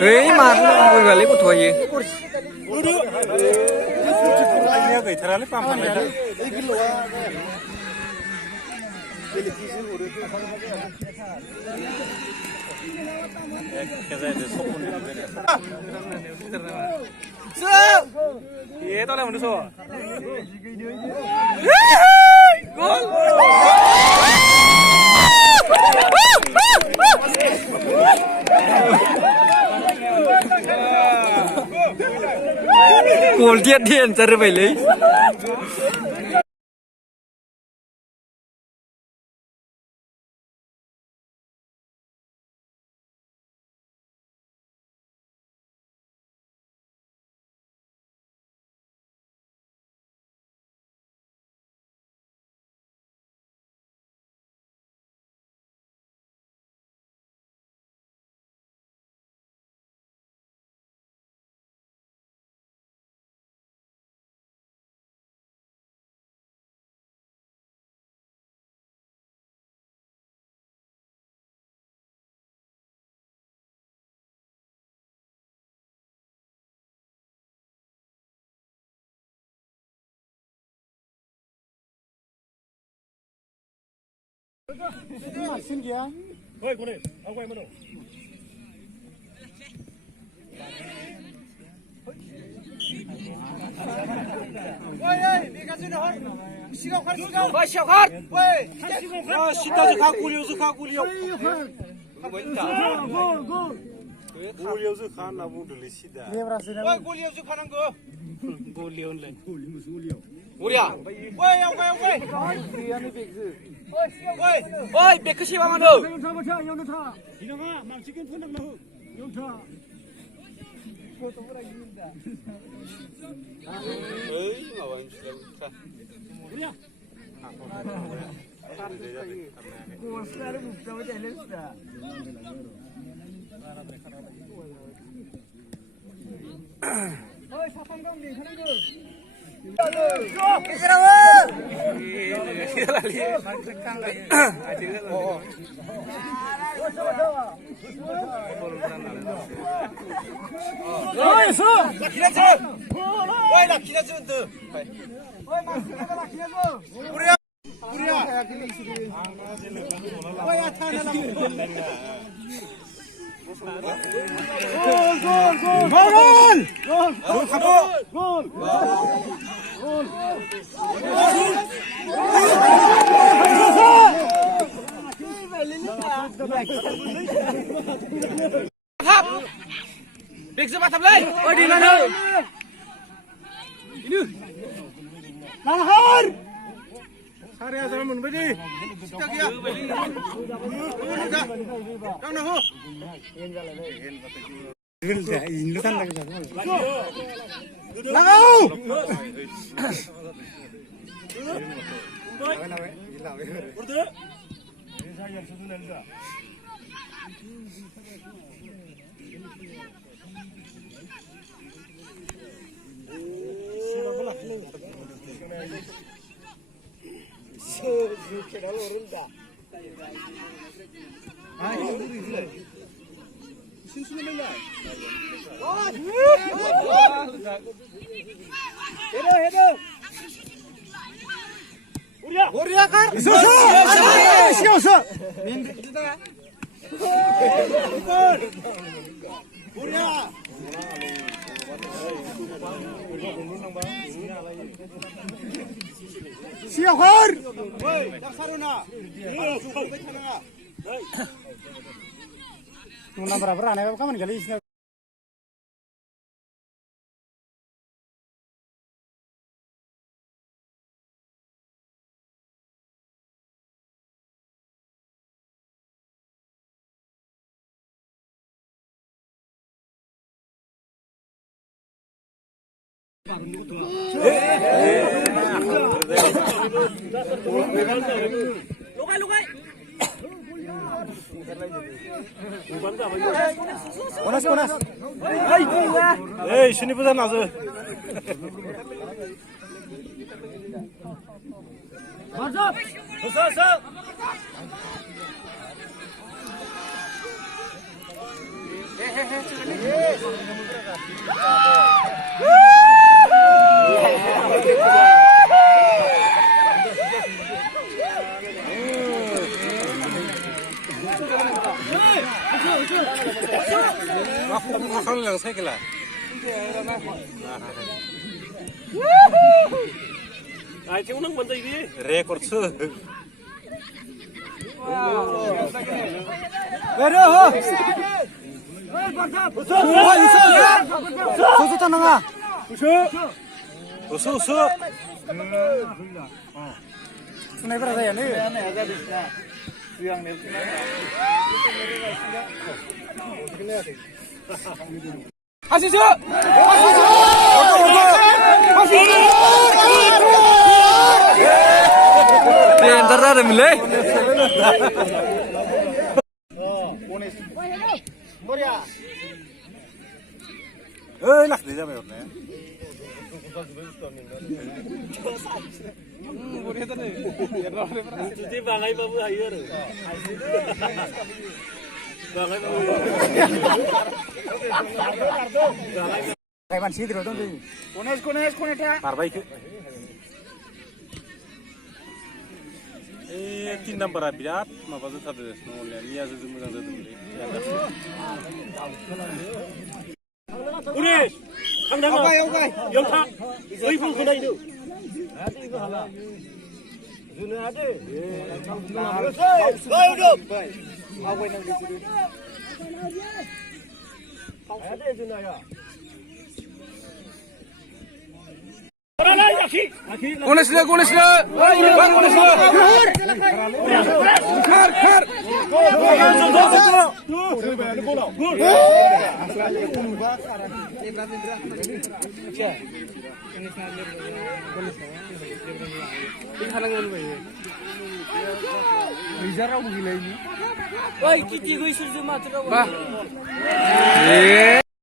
Đấy mà vui vẻ lấy một thổi gì? Iya, tolong menusuk. Gol điện ra phải lấy. Xin kìa. Ôi, con này, ông quay mất đâu? Ôi ơi, đi cái gì nữa? Siêu khát. Ôi siêu khát. Ôi, 시다지 갖고 오려서 갖고 오려. 올려서 가나 보들리 시다. ôi, cô liêu chứ khả năng cơ. 올려올래. 우리야. Ôi, ông quay. Ôi, 어이 백크시 와만도. 이놈아, 막 지금 푸는 거. 용타. 에이, 나 완전 자. 우리야. ôi là kia chứ từ. Ôi mà là kia chứ. Uria. Ôi à thằng này là. Thập. Việc giữ thập lên. Ôi đi lên ơi. Lan hơn. 사리야 사람은 뭐지? 저기야. trong nào hô. 인도 산다고 나가오. 우리야 가. 시었어. 우리야. 시어헐. 왜? 낙사로나. Nuna berapa aneh apa kamu gali isna. Lukai. Konas konas. sini pesan langsung. Mantap. Besar. Makan yang saya kira. Cium nang bantai ini. Rekor su. Beroh. Susu tanah. Usu. Sunai berapa ya nih? Asisu. Ntar ada mulai. Nak dia apa ya? Jadi bangai babu air. Bangai babu. Kayak man sih terus tuh. Kones ta. Parbaik. 3 नाम्बारा बिराद माबा जाथारदो नङाब्ला मिया जों मोजां जादोंलै 우리 상당아 영타 의불 그나이누 Kones le. Woi, kita gue suruh mati.